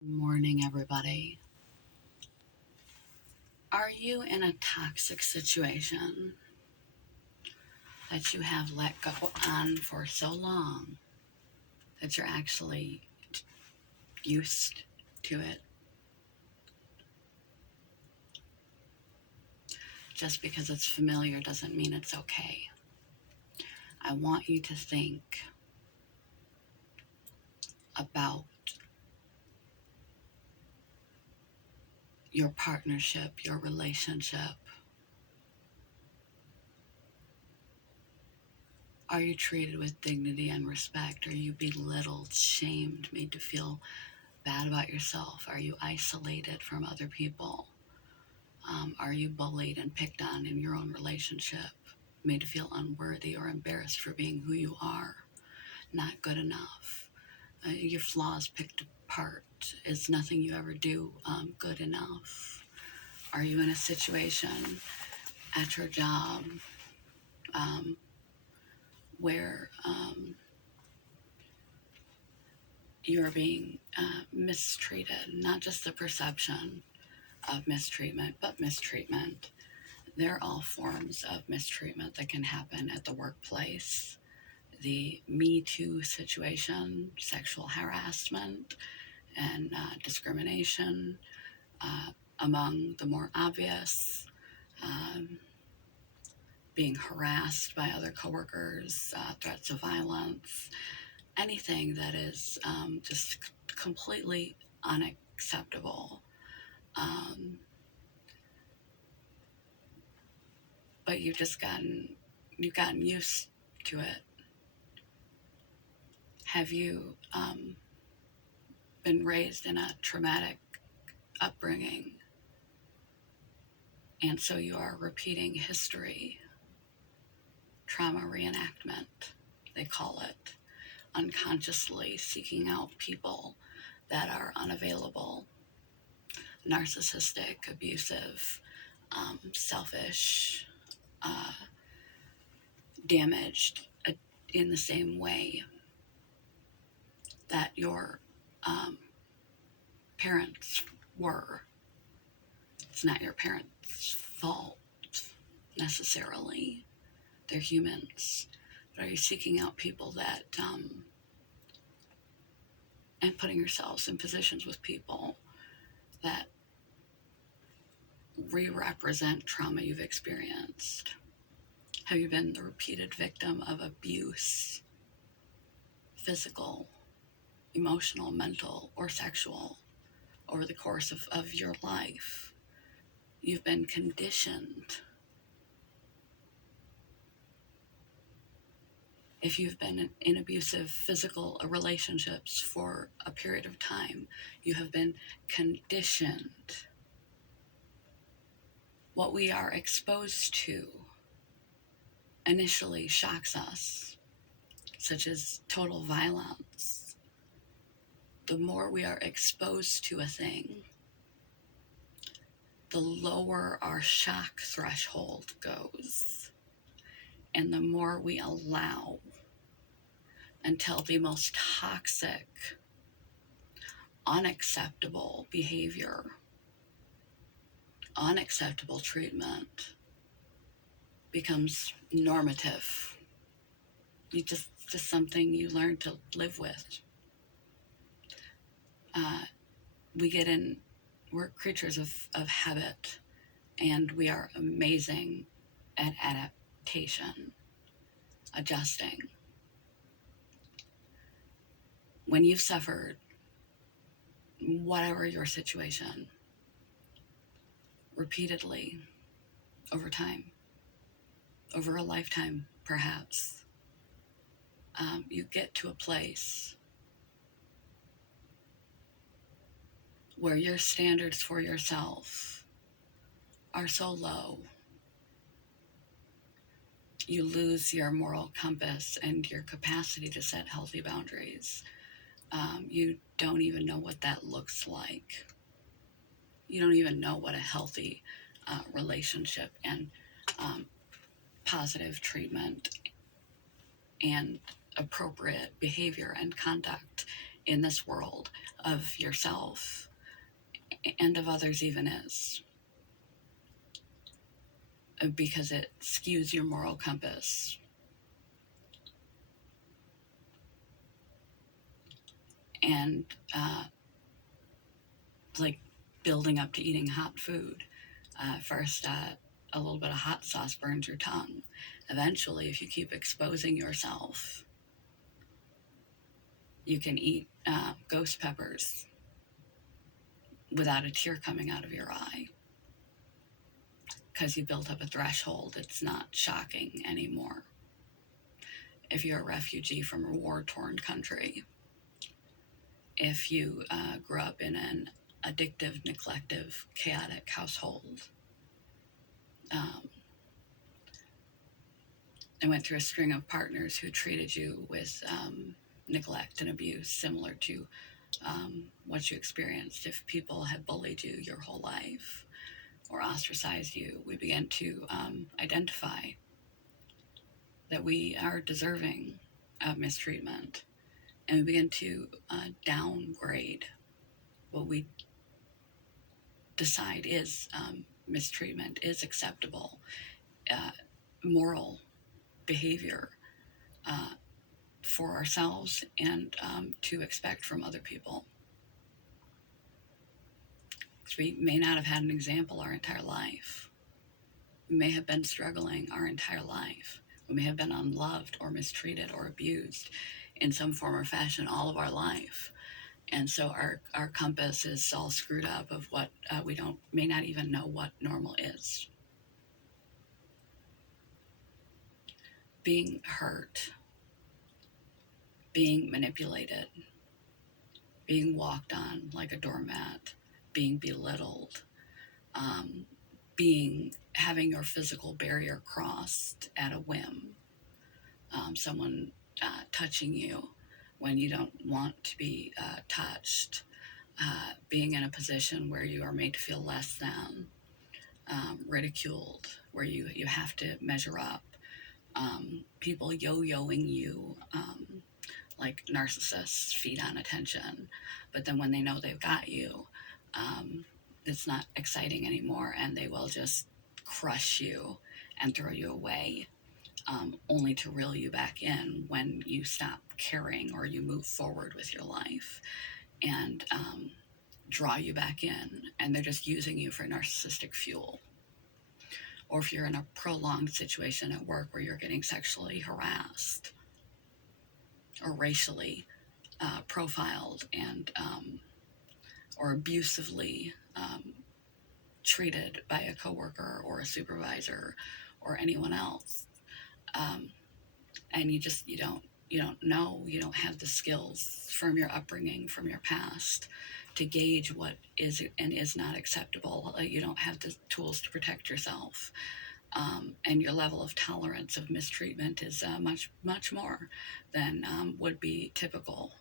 Morning, everybody. Are you in a toxic situation that you have let go on for so long that you're actually used to it? Just because it's familiar doesn't mean it's okay. I want you to think about your partnership, your relationship. Are you treated with dignity and respect? Are you belittled, shamed, made to feel bad about yourself? Are you isolated from other people? Are you bullied and picked on in your own relationship, made to feel unworthy or embarrassed for being who you are, not good enough? Your flaws picked apart. Is nothing you ever do good enough? Are you in a situation at your job um, where you're being mistreated? Not just the perception of mistreatment, but mistreatment. They're all forms of mistreatment that can happen at the workplace. The Me Too situation, sexual harassment, and discrimination, among the more obvious. Um, Being harassed by other coworkers, threats of violence, anything that is just completely unacceptable. Um, but you've gotten used to it. Have you been raised in a traumatic upbringing, and so you are repeating history? Trauma reenactment, they call it, unconsciously seeking out people that are unavailable, narcissistic, abusive, selfish, uh, damaged, in the same way that your um, parents were. It's not your parents' fault necessarily. They're humans. But are you seeking out people that, and putting yourselves in positions with people that re-represent trauma you've experienced? Have you been the repeated victim of abuse, physical, emotional, mental, or sexual, over the course of your life? You've been conditioned. If you've been in abusive physical relationships for a period of time, you have been conditioned. What we are exposed to initially shocks us, such as total violence. The more we are exposed to a thing, the lower our shock threshold goes, and the more we allow, until the most toxic, unacceptable behavior, unacceptable treatment becomes normative. Just something you learn to live with. Uh, we're creatures of habit, and we are amazing at adaptation, adjusting. When you've suffered, whatever your situation, repeatedly, over time, over a lifetime perhaps, you get to a place where your standards for yourself are so low, you lose your moral compass and your capacity to set healthy boundaries. You don't even know what that looks like. You don't even know what a healthy relationship and positive treatment and appropriate behavior and conduct in this world of yourself and of others even is, because it skews your moral compass. And like building up to eating hot food. First, a little bit of hot sauce burns your tongue. Eventually, if you keep exposing yourself, you can eat ghost peppers without a tear coming out of your eye because you built up a threshold. It's not shocking anymore. If you're a refugee from a war-torn country, if you grew up in an addictive, neglective, chaotic household, and went through a string of partners who treated you with neglect and abuse, similar to what you experienced if people had bullied you your whole life or ostracized you, we begin to identify that we are deserving of mistreatment, and we begin to downgrade what we decide is mistreatment, is acceptable, moral behavior for ourselves and to expect from other people. Because we may not have had an example our entire life. We may have been struggling our entire life. We may have been unloved or mistreated or abused in some form or fashion all of our life. And so our compass is all screwed up of what we may not even know what normal is. Being hurt, being manipulated, being walked on like a doormat, being belittled, having your physical barrier crossed at a whim, someone touching you when you don't want to be touched, being in a position where you are made to feel less than, ridiculed, where you have to measure up, people yo-yoing you, like narcissists feed on attention, but then when they know they've got you, it's not exciting anymore, and they will just crush you and throw you away, only to reel you back in when you stop caring or you move forward with your life, and draw you back in, and they're just using you for narcissistic fuel. Or if you're in a prolonged situation at work where you're getting sexually harassed or racially profiled and or abusively treated by a coworker or a supervisor or anyone else, and you don't know, you don't have the skills from your upbringing, from your past, to gauge what is and is not acceptable. You don't have the tools to protect yourself, and your level of tolerance of mistreatment is much more than would be typical,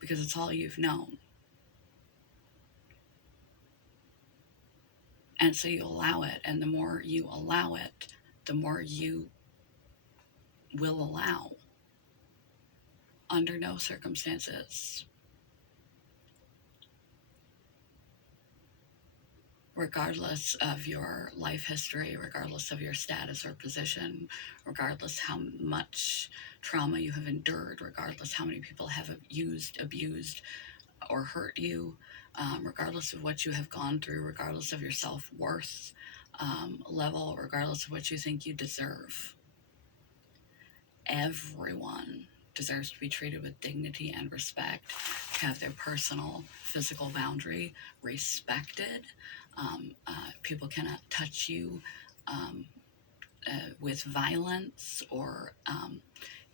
because it's all you've known. And so you allow it, and the more you allow it, the more you will allow. Under no circumstances, regardless of your life history, regardless of your status or position, regardless how much trauma you have endured, regardless how many people have used, abused, or hurt you, regardless of what you have gone through, regardless of your self-worth level, regardless of what you think you deserve. Everyone deserves to be treated with dignity and respect, to have their personal physical boundary respected. People cannot touch you with violence or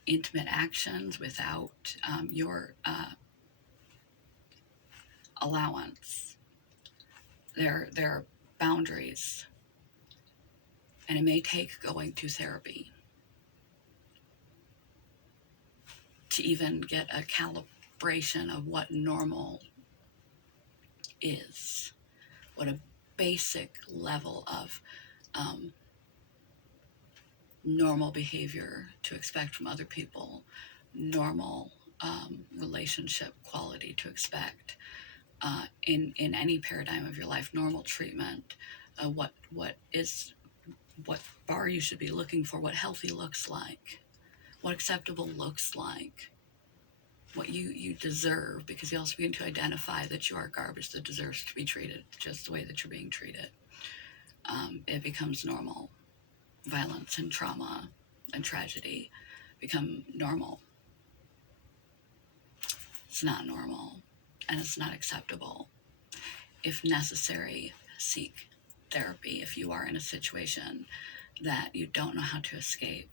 intimate actions without your allowance. There are boundaries, and it may take going to therapy to even get a calibration of what normal is, what a basic level of normal behavior to expect from other people, normal relationship quality to expect in any paradigm of your life. Normal treatment, what bar you should be looking for, what healthy looks like, what acceptable looks like, what you deserve, because you also begin to identify that you are garbage that deserves to be treated just the way that you're being treated. It becomes normal. Violence and trauma and tragedy become normal. It's not normal, and it's not acceptable. If necessary, seek therapy if you are in a situation that you don't know how to escape,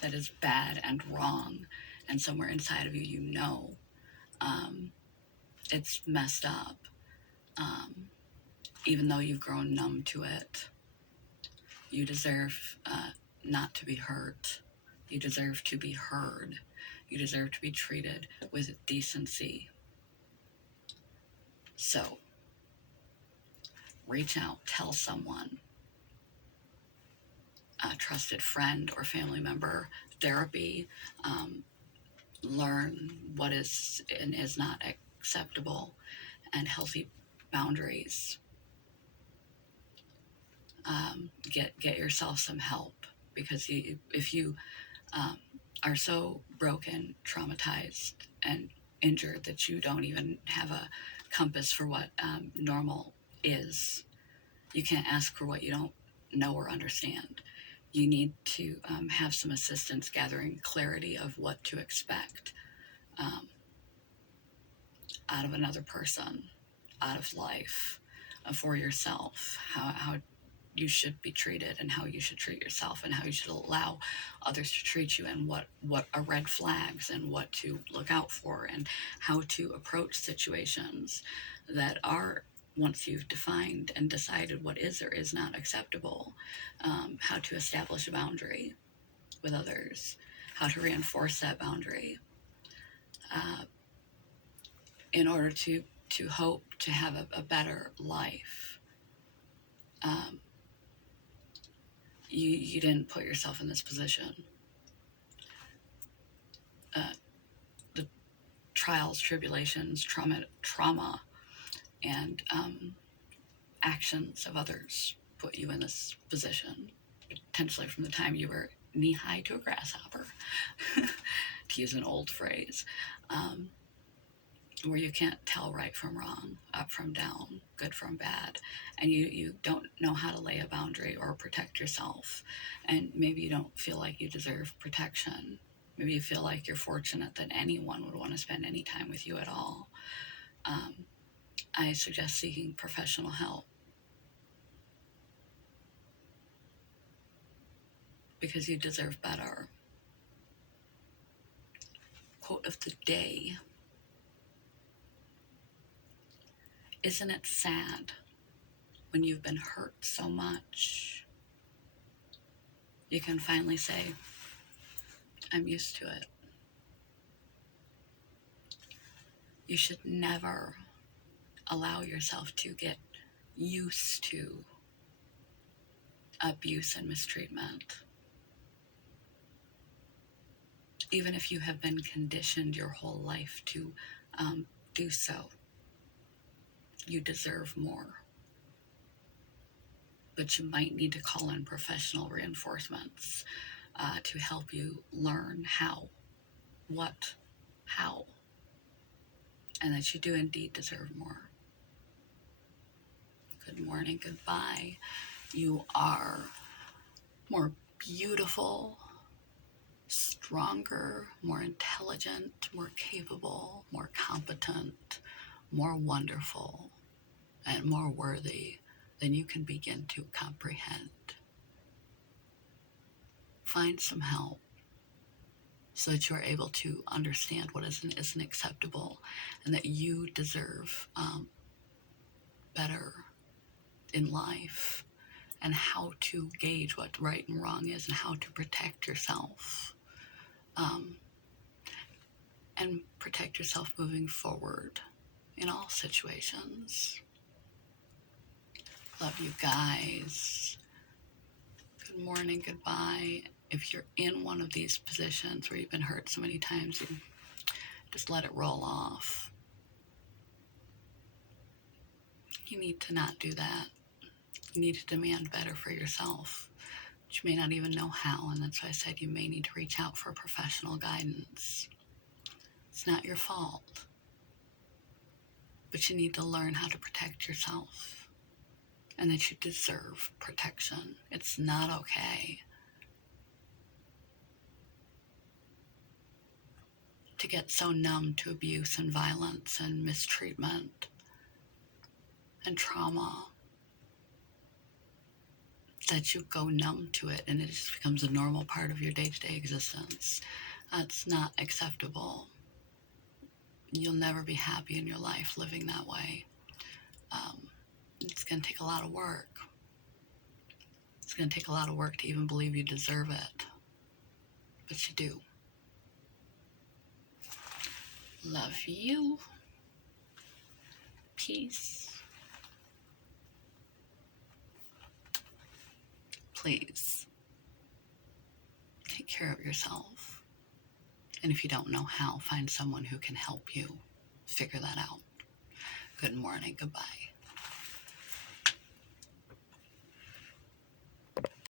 that is bad and wrong, and somewhere inside of you, you know it's messed up, even though you've grown numb to it. You deserve not to be hurt. You deserve to be heard. You deserve to be treated with decency. So, reach out, tell someone, a trusted friend or family member, therapy, learn what is and is not acceptable, and healthy boundaries. Get yourself some help, because if you are so broken, traumatized, and injured that you don't even have a compass for what normal is, you can't ask for what you don't know or understand. You need to have some assistance gathering clarity of what to expect out of another person, out of life, for yourself, how you should be treated and how you should treat yourself and how you should allow others to treat you, and what are red flags and what to look out for, and how to approach situations that are, once you've defined and decided what is or is not acceptable, how to establish a boundary with others, how to reinforce that boundary in order to hope to have a better life. You didn't put yourself in this position. The trials, tribulations, trauma, and actions of others put you in this position, potentially from the time you were knee-high to a grasshopper, to use an old phrase, where you can't tell right from wrong, up from down, good from bad, and you don't know how to lay a boundary or protect yourself, and maybe you don't feel like you deserve protection. Maybe you feel like you're fortunate that anyone would want to spend any time with you at all. I suggest seeking professional help, because you deserve better. Quote of the day: isn't it sad when you've been hurt so much, you can finally say, I'm used to it. You should never allow yourself to get used to abuse and mistreatment. Even if you have been conditioned your whole life to do so, you deserve more. But you might need to call in professional reinforcements to help you learn how, what, how, and that you do indeed deserve more. Good morning, goodbye. You are more beautiful, stronger, more intelligent, more capable, more competent, more wonderful, and more worthy than you can begin to comprehend. Find some help so that you are able to understand what isn't acceptable, and that you deserve better in life, and how to gauge what right and wrong is, and how to protect yourself, and protect yourself moving forward in all situations. Love you guys. Good morning, goodbye. if you're in one of these positions where you've been hurt so many times, you just let it roll off. You need to not do that. You need to demand better for yourself. But you may not even know how, and that's why I said you may need to reach out for professional guidance. It's not your fault, but you need to learn how to protect yourself, and that you deserve protection. It's not okay to get so numb to abuse and violence and mistreatment and trauma that you go numb to it and it just becomes a normal part of your day-to-day existence. That's not acceptable. You'll never be happy in your life living that way. It's going to take a lot of work. It's going to take a lot of work to even believe you deserve it. But you do. Love you. Peace. Please take care of yourself. And if you don't know how, find someone who can help you figure that out. Good morning. Goodbye.